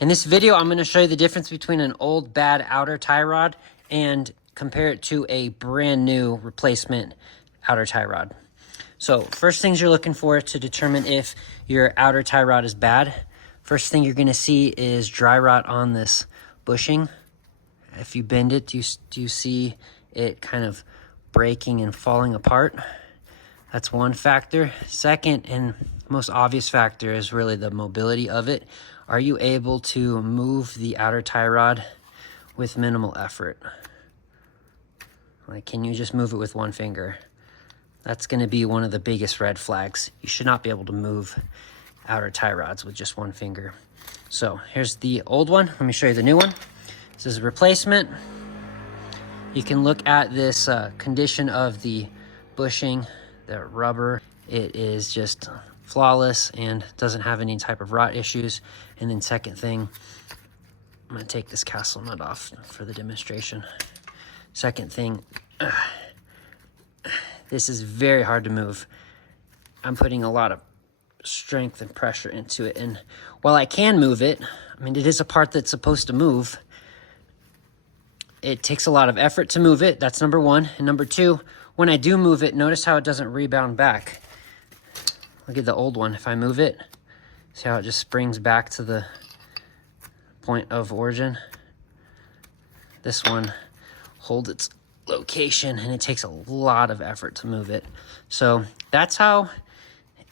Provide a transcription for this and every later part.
In this video, I'm going to show you the difference between an old bad outer tie rod and compare it to a brand new replacement outer tie rod. So first things you're looking for to determine if your outer tie rod is bad. First thing you're going to see is dry rot on this bushing. If you bend it, do you see it kind of breaking and falling apart? That's one factor. Second and most obvious factor is really the mobility of it. Are you able to move the outer tie rod with minimal effort? Like, can you just move it with one finger? That's going to be one of the biggest red flags. You should not be able to move outer tie rods with just one finger. So here's the old one. Let me show you the new one. This is a replacement. You can look at this condition of the bushing, the rubber. It is just flawless and doesn't have any type of rot issues. And then second thing, I'm going to take this castle nut off for the demonstration. Second thing, this is very hard to move. I'm putting a lot of strength and pressure into it. And while I can move it, I mean, it is a part that's supposed to move. It takes a lot of effort to move it. That's number one. And number two, when I do move it, notice how it doesn't rebound back. Look at the old one. If I move it, see how it just springs back to the point of origin? This one holds its location and it takes a lot of effort to move it. So that's how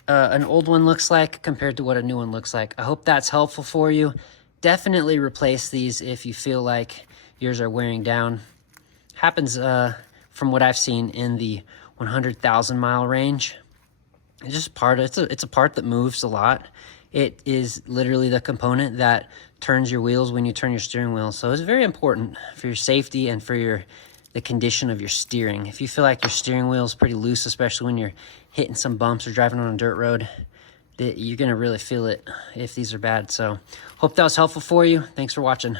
an old one looks like compared to what a new one looks like. I hope that's helpful for you. Definitely replace these if you feel like yours are wearing down. Happens from what I've seen in the 100,000 mile range. It's just it's a part that moves a lot. It is literally the component that turns your wheels when you turn your steering wheel. So it's very important for your safety and for the condition of your steering. If you feel like your steering wheel is pretty loose, especially when you're hitting some bumps or driving on a dirt road, you're gonna really feel it if these are bad. So hope that was helpful for you. Thanks for watching.